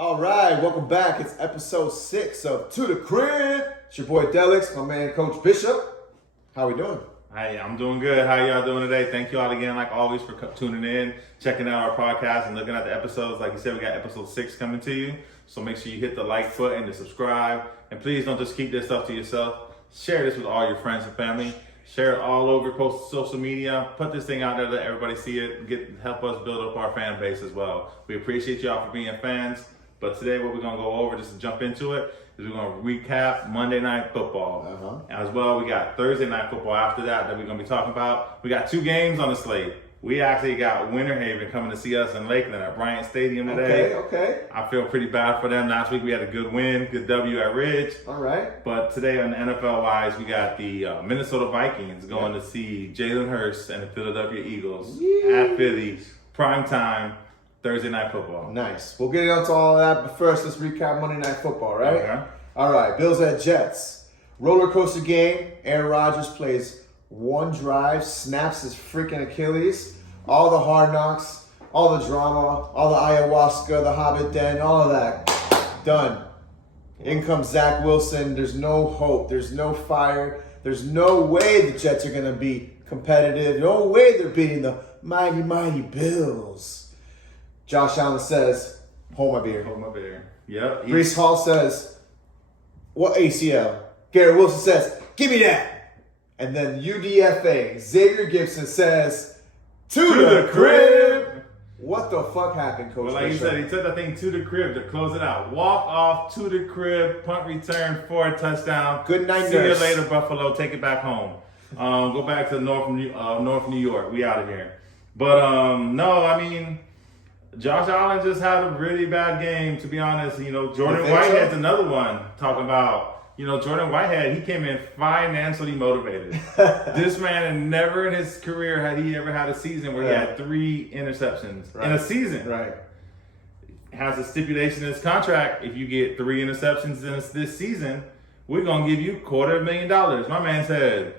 All right, welcome back. It's episode 6 of To The Crib. It's your boy Delix, my man Coach Bishop. How we doing? Hey, I'm doing good. How y'all doing today? Thank you all again, like always, for tuning in, checking out our podcast, and looking at the episodes. Like you said, we got episode 6 coming to you. So make sure you hit the like button to subscribe. And please don't just keep this stuff to yourself. Share this with all your friends and family. Share it all over, post social media. Put this thing out there, let everybody see it. Help us build up our fan base as well. We appreciate y'all for being fans. But today what we're going to go over, just to jump into it, is we're going to recap Monday Night Football. As well, we got Thursday Night Football after that we're going to be talking about. We got 2 games on the slate. We actually got Winter Haven coming to see us in Lakeland at Bryant Stadium today. Okay. I feel pretty bad for them. Last week we had a good win, good W at Ridge. All right. But today on the NFL-wise, we got the Minnesota Vikings going to see Jalen Hurts and the Philadelphia Eagles at Philly, prime time, Thursday Night Football. Nice. We'll get into all of that, but first let's recap Monday Night Football, right? Okay. All right, Bills at Jets. Roller coaster game. Aaron Rodgers plays one drive, snaps his freaking Achilles. All the hard knocks, all the drama, all the ayahuasca, the Hobbit Den, all of that. Done. In comes Zach Wilson. There's no hope. There's no fire. There's no way the Jets are going to be competitive. No way they're beating the mighty, mighty Bills. Josh Allen says, hold my beer. Hold my beer. Yep. Breece Hall says, what ACL? Garrett Wilson says, give me that. And then UDFA, Xavier Gibson says, to the crib. What the fuck happened, Coach? Well, like you said, he took that thing to the crib to close it out. Walk off to the crib, punt return for a touchdown. Good night, See nurse. you later, Buffalo. Take it back home. Go back to North New York. We out of here. But no, I mean, Josh Allen just had a really bad game, to be honest. You know, Jordan Whitehead's another one talking about. You know, Jordan Whitehead, he came in financially motivated. This man, and never in his career had he ever had a season where he had 3 interceptions in a season. Right. Has a stipulation in his contract, if you get 3 interceptions in this season, we're going to give you $250,000. My man said,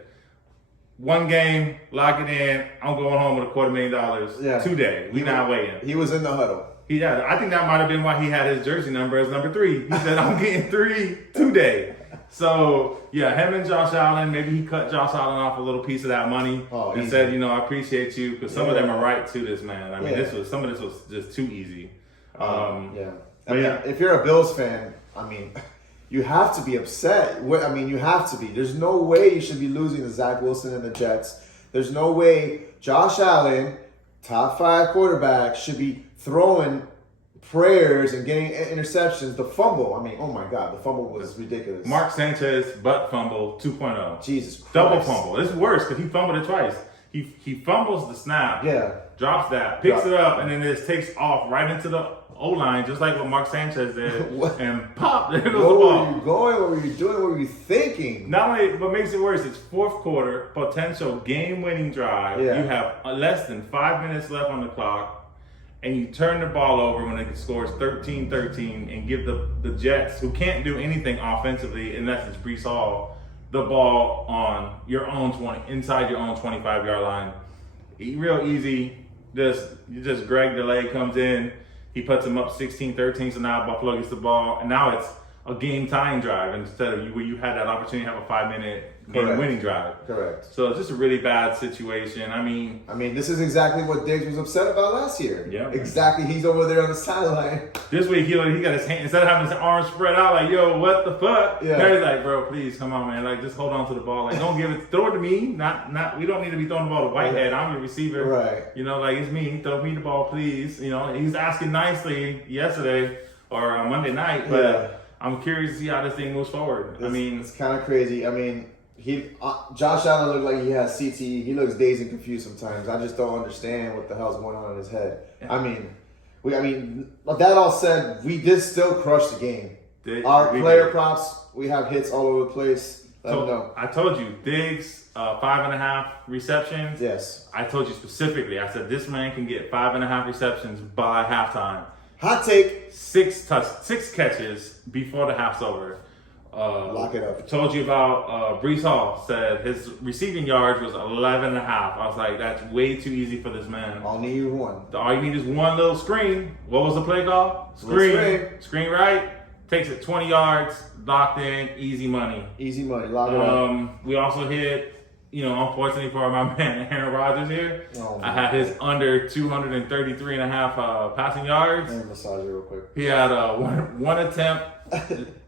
1 game, lock it in, I'm going home with $250,000 today. We not waiting. He was in the huddle. Yeah, I think that might have been why he had his jersey number as number 3. He said, I'm getting 3 today. So, yeah, him and Josh Allen, maybe he cut Josh Allen off a little piece of that money and said, you know, I appreciate you, because some of them are right to this, man. I mean, some of this was just too easy. I mean, if you're a Bills fan, I mean, you have to be upset. I mean, you have to be. There's no way you should be losing to Zach Wilson and the Jets. There's no way Josh Allen, top 5 quarterback, should be throwing prayers and getting interceptions. The fumble, I mean, oh my God, the fumble was ridiculous. Mark Sanchez butt fumble 2.0. Jesus Christ. Double fumble. It's worse because he fumbled it twice. He fumbles the snap. Yeah. Drops that, picks it up, and then just takes off right into the O-line, just like what Mark Sanchez did. And pop, there goes the ball. Where were you going? What were you doing? What were you thinking? Not only, what makes it worse, it's 4th quarter, potential game-winning drive. Yeah. You have less than 5 minutes left on the clock, and you turn the ball over when it scores 13-13 and give the Jets, who can't do anything offensively unless it's Breece Hall, the ball on your own inside your own 25-yard line. Real easy. Just Greg DeLay comes in. He puts him up 16-13, so now Buffalo gets the ball, and now it's a game-tying drive instead of where you had that opportunity to have a 5-minute game-winning drive. Correct. So it's just a really bad situation. I mean, this is exactly what Diggs was upset about last year. Yeah. Exactly. He's over there on the sideline. this week he got his hand, instead of having his arms spread out like, yo, what the fuck? Yeah. Now he's like, bro, please, come on, man. Like, just hold on to the ball. Like, don't give it, throw it to me. We don't need to be throwing the ball to Whitehead. I'm your receiver. Right. You know, like, it's me. Throw me the ball, please. You know, he's asking nicely yesterday or on Monday night, but I'm curious to see how this thing moves forward. It's kind of crazy. I mean, Josh Allen looked like he has CTE. He looks dazed and confused sometimes. I just don't understand what the hell's going on in his head. Yeah. I mean, that all said, we did still crush the game. Our player props, we have hits all over the place. Let them know. I told you, Diggs, 5.5 receptions. Yes. I told you specifically. I said this man can get 5.5 receptions by halftime. Hot take. 6 catches before the half's over. Lock it up. I told you about Brees Hall said his receiving yards was 11.5. I was like, that's way too easy for this man. All need one. All you need is one little screen. What was the play call? Screen right. Takes it 20 yards, locked in, easy money. Easy money, lock it up. We also hit, unfortunately for my man Aaron Rodgers here, I had his under 233.5 passing yards. Let me massage it real quick. He had one attempt,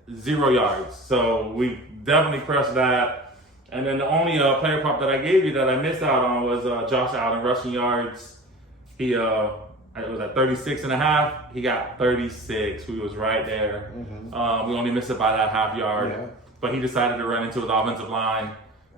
0 yards. So we definitely crushed that. And then the only player prop that I gave you that I missed out on was Josh Allen rushing yards. He it was at 36.5. He got 36. We was right there. Mm-hmm. We only missed it by that half yard. Yeah. But he decided to run into his offensive line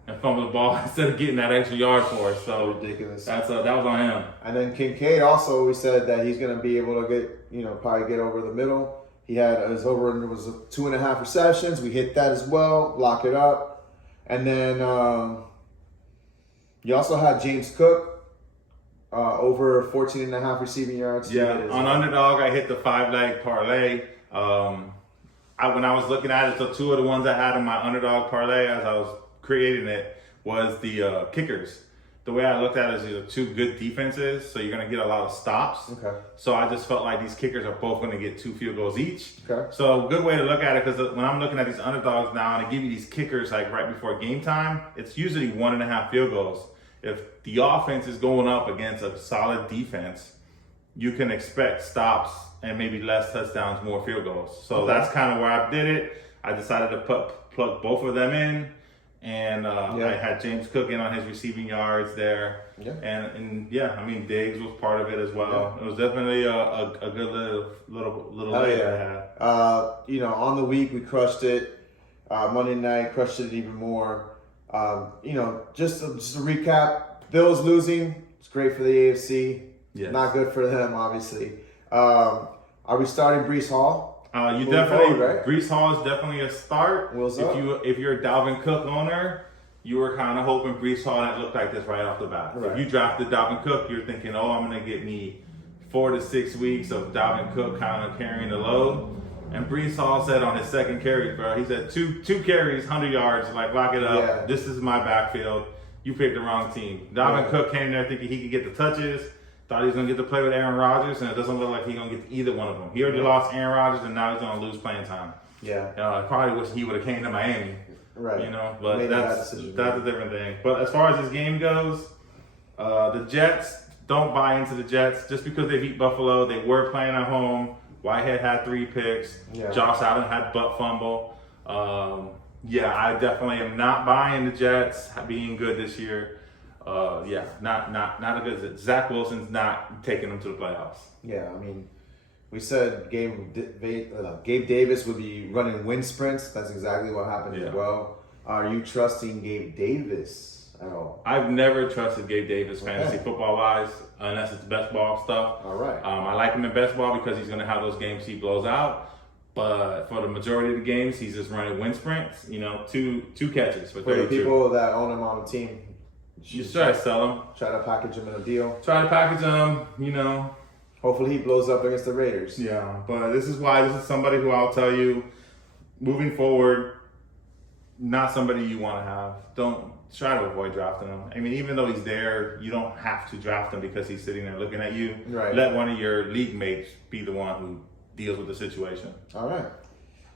and fumble the ball instead of getting that extra yard for us. So ridiculous. That was on him. And then Kincaid also, we said that he's going to be able to get, probably get over the middle. He had his over-under was 2.5 receptions. We hit that as well. Lock it up. And then you also had James Cook. Over 14.5 receiving yards. Yeah, on Underdog, I hit the 5-leg parlay. When I was looking at it, so 2 of the ones I had in my Underdog parlay as I was creating it was the kickers. The way I looked at it is these are 2 good defenses, so you're going to get a lot of stops. Okay. So I just felt like these kickers are both going to get 2 field goals each. Okay. So a good way to look at it, because when I'm looking at these underdogs now and I give you these kickers like right before game time, it's usually 1.5 field goals. If the offense is going up against a solid defense, you can expect stops and maybe less touchdowns, more field goals. So that's kind of where I did it. I decided to plug both of them in, and I had James Cook in on his receiving yards there. Yeah. And I mean, Diggs was part of it as well. Yeah. It was definitely a good little leg I had. On the week we crushed it. Monday night crushed it even more. Just to recap, Bills losing. It's great for the AFC. Yes. Not good for them, obviously. Are we starting Brees Hall? You definitely, right? Brees Hall is definitely a start. Wheels up. If you're a Dalvin Cook owner, you were kind of hoping Brees Hall didn't look like this right off the bat. Right. If you drafted Dalvin Cook, you're thinking, I'm going to get me 4 to 6 weeks of Dalvin Cook kind of carrying the load. And Brees Hall said on his second carry, bro, he said two carries, 100 yards, like lock it up. Yeah. This is my backfield. You picked the wrong team. Dalvin Cook came there thinking he could get the touches, thought he was going to get to play with Aaron Rodgers, and it doesn't look like he's going to get to either one of them. He already lost Aaron Rodgers, and now he's going to lose playing time. Yeah. Probably wish he would have came to Miami. Right. But that's a different thing. But as far as this game goes, the Jets, don't buy into the Jets. Just because they beat Buffalo, they were playing at home. Whitehead had 3 picks. Yeah. Josh Allen had butt fumble. I definitely am not buying the Jets being good this year. Not a good. Zach Wilson's not taking them to the playoffs. Yeah, I mean, we said Gabe Davis would be running wind sprints. That's exactly what happened as well. Are you trusting Gabe Davis at all? I've never trusted Gabe Davis fantasy football wise, unless it's best ball stuff. All right. I like him in best ball because he's going to have those games he blows out. But for the majority of the games, he's just running wind sprints. Two catches for 32. For the people that own him on the team, you try to sell him. Try to package him in a deal. Try to package him. Hopefully he blows up against the Raiders. Yeah, but this is somebody who I'll tell you, moving forward, not somebody you want to have. Don't try to avoid drafting him. I mean, even though he's there, you don't have to draft him because he's sitting there looking at you. Right. Let one of your league mates be the one who deals with the situation. All right.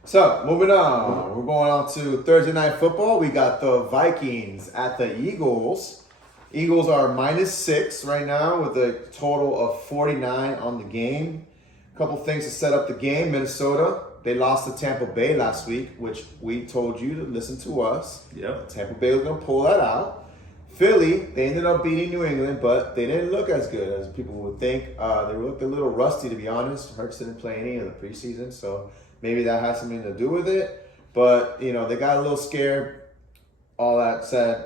So, moving on. We're going on to Thursday Night Football. We got the Vikings at the Eagles. Eagles are -6 right now with a total of 49 on the game. A couple things to set up the game. Minnesota, they lost to Tampa Bay last week, which we told you to listen to us. Yep. Tampa Bay was going to pull that out. Philly, they ended up beating New England, but they didn't look as good as people would think. They looked a little rusty, to be honest. Hurts didn't play any of the preseason, so maybe that has something to do with it. But, they got a little scared. All that said,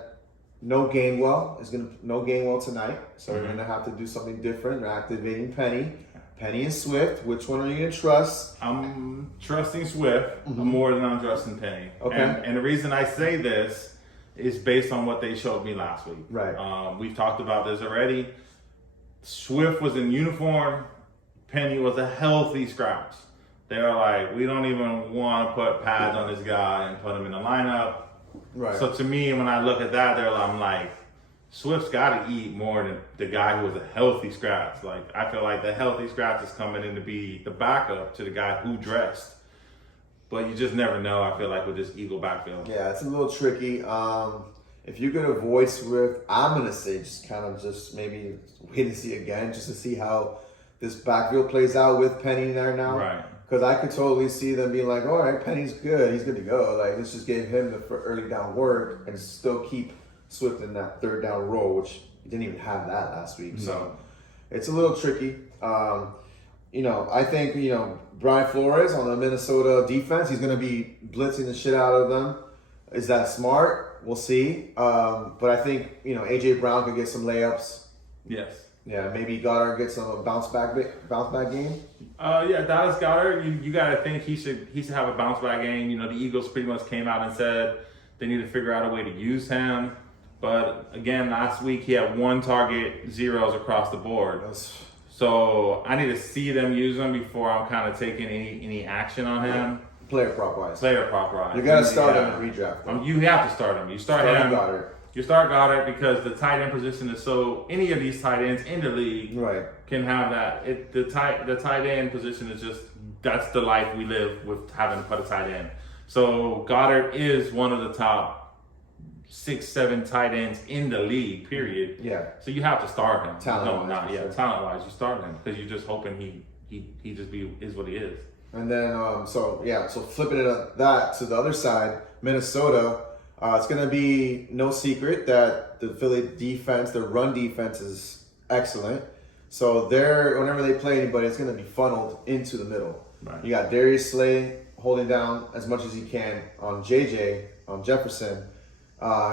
no Gainwell tonight, so we're going to have to do something different. We're activating Penny and Swift. Which one are you going to trust? I'm trusting Swift more than I'm trusting Penny. Okay. And the reason I say this is based on what they showed me last week. Right. We've talked about this already. Swift was in uniform. Penny was a healthy scratch. they're like, we don't even want to put pads on this guy and put him in the lineup. Right. So to me, when I look at that, I'm like, Swift's got to eat more than the guy who was a healthy scratch. Like, I feel like the healthy scratch is coming in to be the backup to the guy who dressed. But you just never know, I feel like, with this Eagle backfield. Yeah, it's a little tricky. If you could avoid Swift, I'm going to say just maybe wait and see again, just to see how this backfield plays out with Penny there now. Right. Because I could totally see them being like, all right, Penny's good. He's good to go. Like, let's just give him the early down work and still keep Swift in that third down role, which he didn't even have that last week. No. So it's a little tricky. I think, Brian Flores on the Minnesota defense, he's going to be blitzing the shit out of them. Is that smart? We'll see. But I think, A.J. Brown could get some layups. Yes. Yeah, maybe Goddard gets a bounce back game. Dallas Goedert, you got to think he should have a bounce back game. The Eagles pretty much came out and said they need to figure out a way to use him. But again, last week he had 1 target, 0s across the board. So I need to see them use him before I'm kind of taking any action on him. Player prop wise. You got to start him in redraft. You have to start him. You start him. Goddard. You start Goddard because the tight end position is so. Any of these tight ends in the league can have that. The tight end position is just, that's the life we live with, having to put a tight end. So Goddard is one of the top 6-7 tight ends in the league. Period. Yeah. So you have to start him. Talent-wise, Talent wise, you start him because you're just hoping he just is what he is. And then so flipping that to the other side, Minnesota. It's going to be no secret that the Philly defense, their run defense is excellent. So whenever they play anybody, it's going to be funneled into the middle. Right. You got Darius Slay holding down as much as he can on JJ, on Jefferson.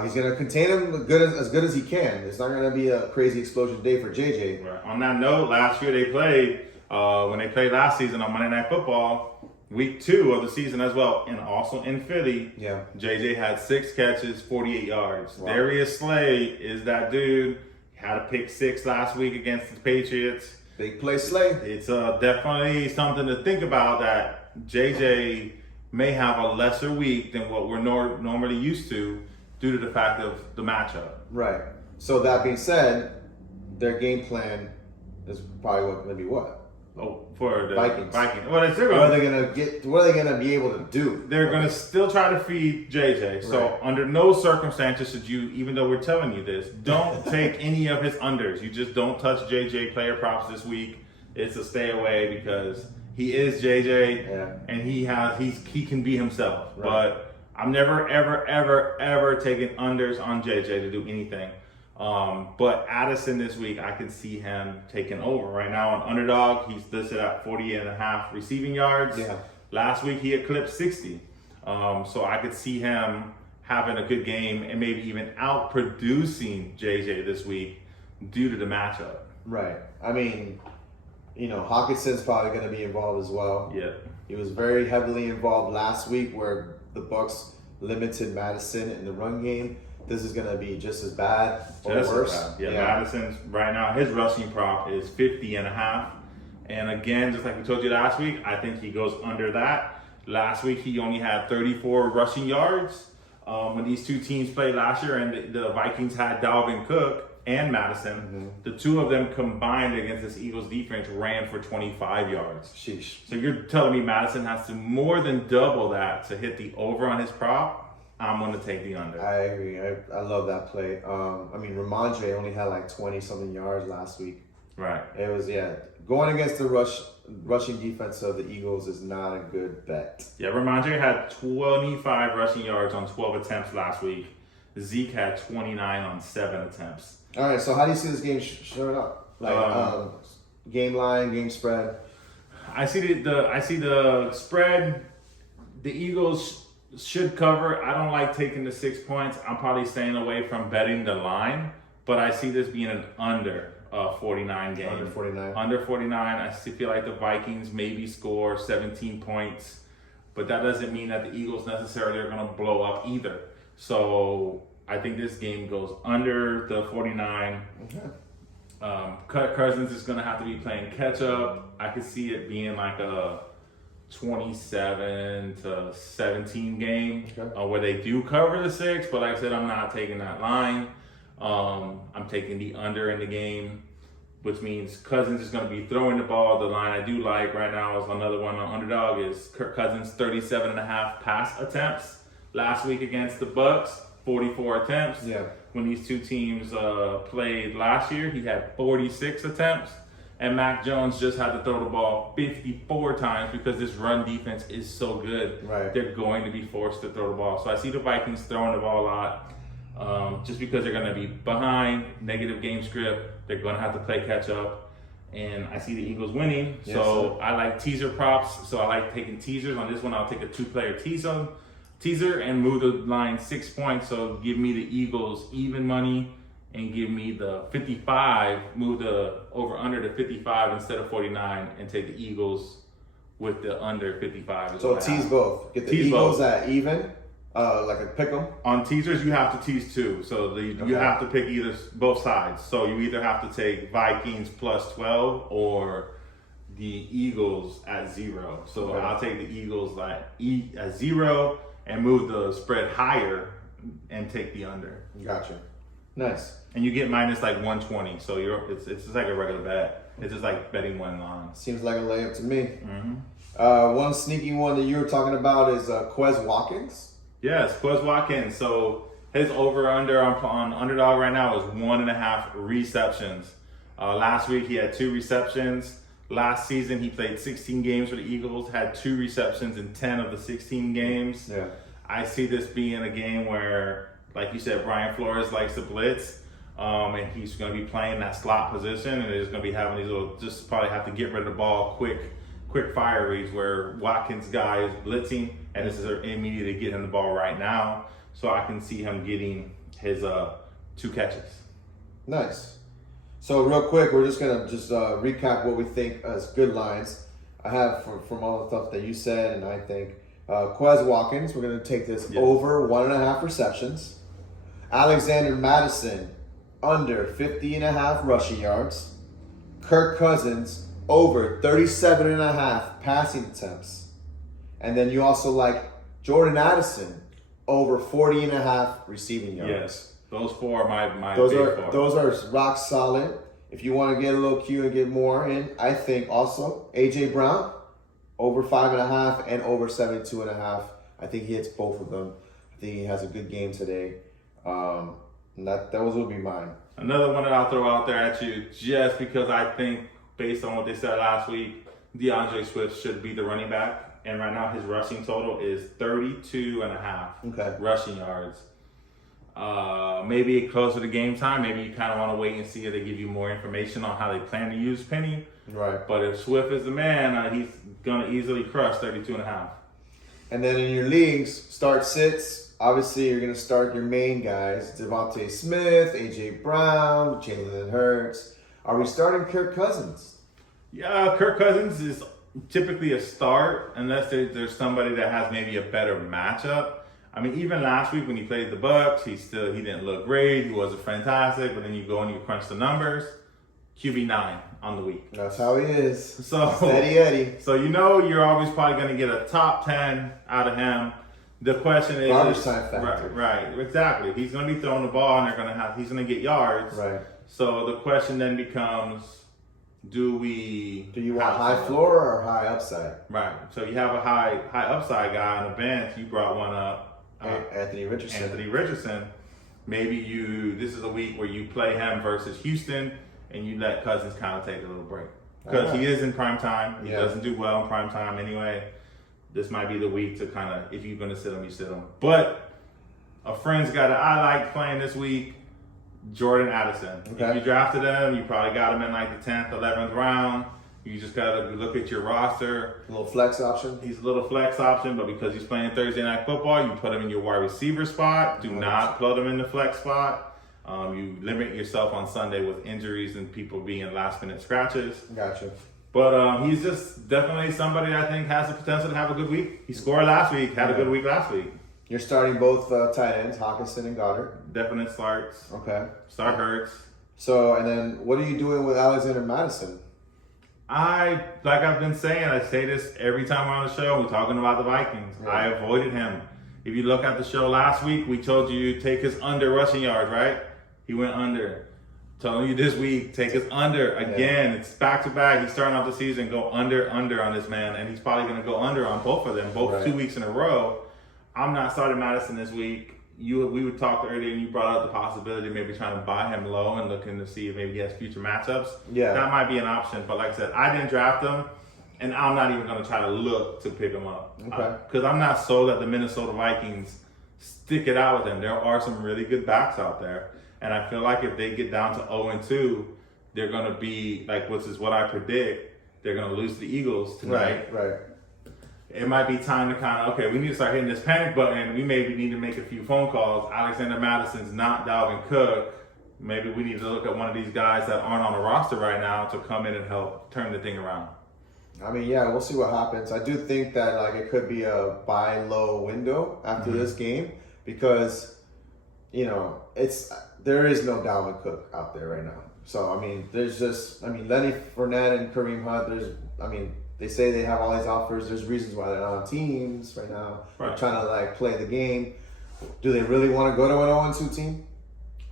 He's going to contain him as good as he can. It's not going to be a crazy explosion day for JJ. Right. On that note, last year they played, when they played last season on Monday Night Football, week 2 of the season as well, and also in Philly, JJ had 6 catches, 48 yards. Wow. Darius Slay is that dude. Had a pick 6 last week against the Patriots. Big play Slay. It's definitely something to think about, that JJ may have a lesser week than what we're normally used to due to the fact of the matchup. Right. So that being said, their game plan is probably going to be what? For the Vikings. Well, what are they gonna be able to do? They're gonna still try to feed JJ. So under no circumstances should you, even though we're telling you this, don't take any of his unders. You just don't touch JJ player props this week. It's a stay away because he is JJ and he can be himself. Right. But I'm never ever taking unders on JJ to do anything. But Addison this week, I can see him taking over. Right now on Underdog, he's listed at 40.5 receiving yards. Yeah. Last week he eclipsed 60. So I could see him having a good game and maybe even out-producing JJ this week due to the matchup. Right. I mean, Hawkinson's probably going to be involved as well. Yeah. He was very heavily involved last week where the Bucs limited Madison in the run game. This is going to be just as bad or worse. Yeah, Madison's right now, his rushing prop is 50.5. And again, just like we told you last week, I think he goes under that. Last week, he only had 34 rushing yards. When these two teams played last year and the Vikings had Dalvin Cook and Madison, the two of them combined against this Eagles defense ran for 25 yards. Sheesh. So you're telling me Madison has to more than double that to hit the over on his prop? I'm going to take the under. I agree. I love that play. Ramondre only had like 20-something yards last week. Right. It was, going against the rushing defense of the Eagles is not a good bet. Yeah, Ramondre had 25 rushing yards on 12 attempts last week. Zeke had 29 on 7 attempts. All right, so how do you see this game showing up? Game line, game spread? I see the spread. The Eagles should cover. I don't like taking the 6 points. I'm probably staying away from betting the line, but I see this being an under 49 game. Under 49. Under 49. I feel like the Vikings maybe score 17 points, but that doesn't mean that the Eagles necessarily are going to blow up either. So I think this game goes under the 49. Okay. Cousins is going to have to be playing catch up. I could see it being like a 27 to 17 game, Okay. where they do cover the 6. But like I said, I'm not taking that line. I'm taking the under in the game, which means Cousins is going to be throwing the ball. The line I do like right now is another one on underdog is Kirk Cousins 37.5 pass attempts. Last week against the Bucks, 44 attempts. Yeah. When these two teams played last year, he had 46 attempts. And Mac Jones just had to throw the ball 54 times because this run defense is so good. Right. They're going to be forced to throw the ball. So I see the Vikings throwing the ball a lot just because they're going to be behind, negative game script. They're going to have to play catch up. And I see the Eagles winning. Yes, So sir. I like teaser props. So I like taking teasers. On this one, I'll take a 2-player teaser and move the line 6 points. So give me the Eagles even money. And give me the 55, move the over under to 55 instead of 49, and take the Eagles with the under 55. is So what I tease have. both. Get the Tease Eagles both. at even, like a pick 'em. On teasers, you have to tease two. So you Okay. have to pick both sides. So you either have to take Vikings plus 12 or the Eagles at 0. So Okay. I'll take the Eagles at 0 and move the spread higher and take the under. Gotcha. Nice. And you get minus like 120, so it's just like a regular bet. It's just like betting one line. Seems like a layup to me. Mm-hmm. One sneaky one that you were talking about is Quez Watkins. Yes, Quez Watkins. So his over/under on underdog right now is 1.5 receptions. Last week he had 2 receptions. Last season he played 16 games for the Eagles, had 2 receptions in 10 of the 16 games. Yeah. I see this being a game where, like you said, Brian Flores likes to blitz. And he's going to be playing that slot position, and they're just going to be having these little, just probably have to get rid of the ball quick fire reads where Watkins' guy is blitzing, and this is an immediate to get him the ball right now. So I can see him getting his 2 catches. Nice. So real quick, we're just gonna recap what we think as good lines. I have from all the stuff that you said, and I think Quez Watkins. We're gonna take this over 1.5 receptions. Alexander Madison under 50.5 rushing yards. Kirk Cousins over 37.5 passing attempts. And then you also like Jordan Addison over 40.5 receiving yards. Yes, those 4 are my Those big are 4. those are rock solid. If you want to get a little cute and get more in, I think also AJ Brown over 5.5 and over 72.5. I think he hits both of them. I think he has a good game today. And those will be mine. Another one that I'll throw out there at you, just because I think, based on what they said last week, DeAndre Swift should be the running back. And right now his rushing total is 32.5 rushing yards. Maybe closer to game time, maybe you kind of want to wait and see if they give you more information on how they plan to use Penny. Right. But if Swift is the man, he's going to easily crush 32.5. And then in your leagues, start sits. Obviously, you're going to start your main guys. Devontae Smith, A.J. Brown, Jalen Hurts. Are we starting Kirk Cousins? Yeah, Kirk Cousins is typically a start unless there's somebody that has maybe a better matchup. I mean, even last week when he played the Bucks, he didn't look great. He wasn't fantastic. But then you go and you crunch the numbers. QB9 on the week. That's how he is. So Steady Eddie. So you're always probably going to get a top 10 out of him. The question is, garbage time factor. Right, exactly. He's going to be throwing the ball, and he's going to get yards. Right. So the question then becomes, do you want high floor or high upside? Right. So you have a high upside guy on the bench. You brought one up, Anthony Richardson. Maybe this is a week where you play him versus Houston, and you let Cousins kind of take a little break because he is in prime time. He doesn't do well in prime time anyway. This might be the week to kind of, if you're going to sit him, you sit him. But a friend's guy that I like playing this week, Jordan Addison. Okay. If you drafted him, you probably got him in like the 10th, 11th round. You just got to look at your roster. A little flex option. He's a little flex option, but because he's playing Thursday Night Football, you put him in your wide receiver spot. Do not put him in the flex spot. You limit yourself on Sunday with injuries and people being last-minute scratches. Gotcha. But he's just definitely somebody I think has the potential to have a good week. He scored last week, had a good week last week. You're starting both tight ends, Hawkinson and Goddard. Definite starts. Okay. Start Hurts. So, and then what are you doing with Alexander Madison? Like I've been saying, I say this every time we're on the show, we're talking about the Vikings. Yeah. I avoided him. If you look at the show last week, we told you take his under rushing yards, right? He went under. Telling you this week, take his under again. It's back to back. He's starting off the season, go under on this man, and he's probably going to go under on both of them, both 2 weeks in a row. I'm not starting Madison this week. We would talk earlier, and you brought up the possibility of maybe trying to buy him low and looking to see if maybe he has future matchups. Yeah, that might be an option. But like I said, I didn't draft him, and I'm not even going to try to look to pick him up. Okay. Because I'm not sold that the Minnesota Vikings stick it out with him. There are some really good backs out there. And I feel like if they get down to 0-2, they're going to be, like, which is what I predict, they're going to lose the Eagles tonight. Right. It might be time to kind of, okay, we need to start hitting this panic button. We maybe need to make a few phone calls. Alexander Madison's not Dalvin Cook. Maybe we need to look at one of these guys that aren't on the roster right now to come in and help turn the thing around. I mean, yeah, we'll see what happens. I do think that, like, it could be a buy low window after this game because, you know, there is no Dalvin Cook out there right now. So, I mean, Lenny Fournette and Kareem Hunt, they say they have all these offers. There's reasons why they're not on teams right now. Right. They're trying to, like, play the game. Do they really want to go to an 0-2 team?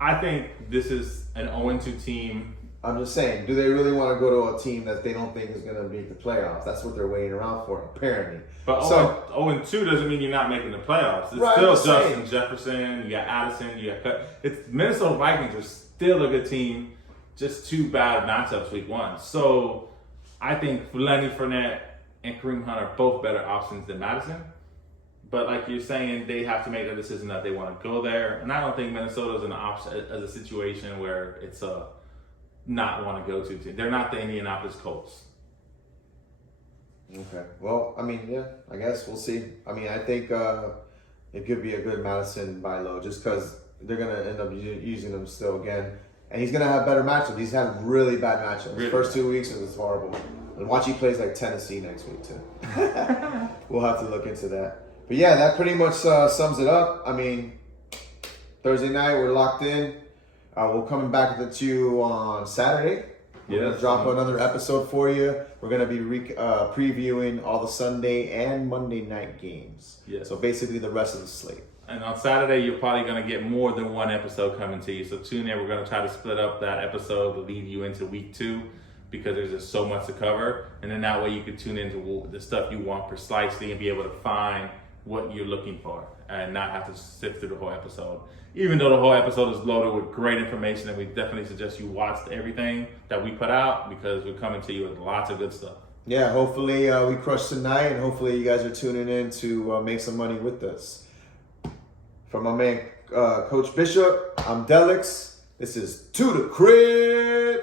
I think this is an 0-2 team. I'm just saying, do they really want to go to a team that they don't think is going to make the playoffs? That's what they're waiting around for, apparently. But 0-2 doesn't mean you're not making the playoffs. It's still Justin Jefferson, you got Addison, you got Cut. Minnesota Vikings are still a good team, just 2 bad matchups week 1. So I think Lenny Fournette and Kareem Hunt are both better options than Madison. But like you're saying, they have to make a decision that they want to go there. And I don't think Minnesota's in a situation where it's a not want to go to team. They're not the Indianapolis Colts. Okay. Well, I mean, yeah, I guess we'll see. I mean, I think it could be a good Madison buy low just because they're going to end up using them still again. And he's going to have better matchups. He's had really bad matchups. Really? First 2 weeks, it was horrible. And watch he plays like Tennessee next week, too. We'll have to look into that. But yeah, that pretty much sums it up. I mean, Thursday night, we're locked in. We're coming back at you on Saturday. We're going to drop another episode for you. We're going to be previewing all the Sunday and Monday night games. Yes. So basically the rest of the slate. And on Saturday, you're probably going to get more than one episode coming to you. So tune in. We're going to try to split up that episode to lead you into week 2 because there's just so much to cover. And then that way you can tune into the stuff you want precisely and be able to find what you're looking for and not have to sift through the whole episode. Even though the whole episode is loaded with great information, and we definitely suggest you watch everything that we put out because we're coming to you with lots of good stuff. Yeah, hopefully we crush tonight, and hopefully you guys are tuning in to make some money with us. From my man, Coach Bishop, I'm Delix. This is To The Crib.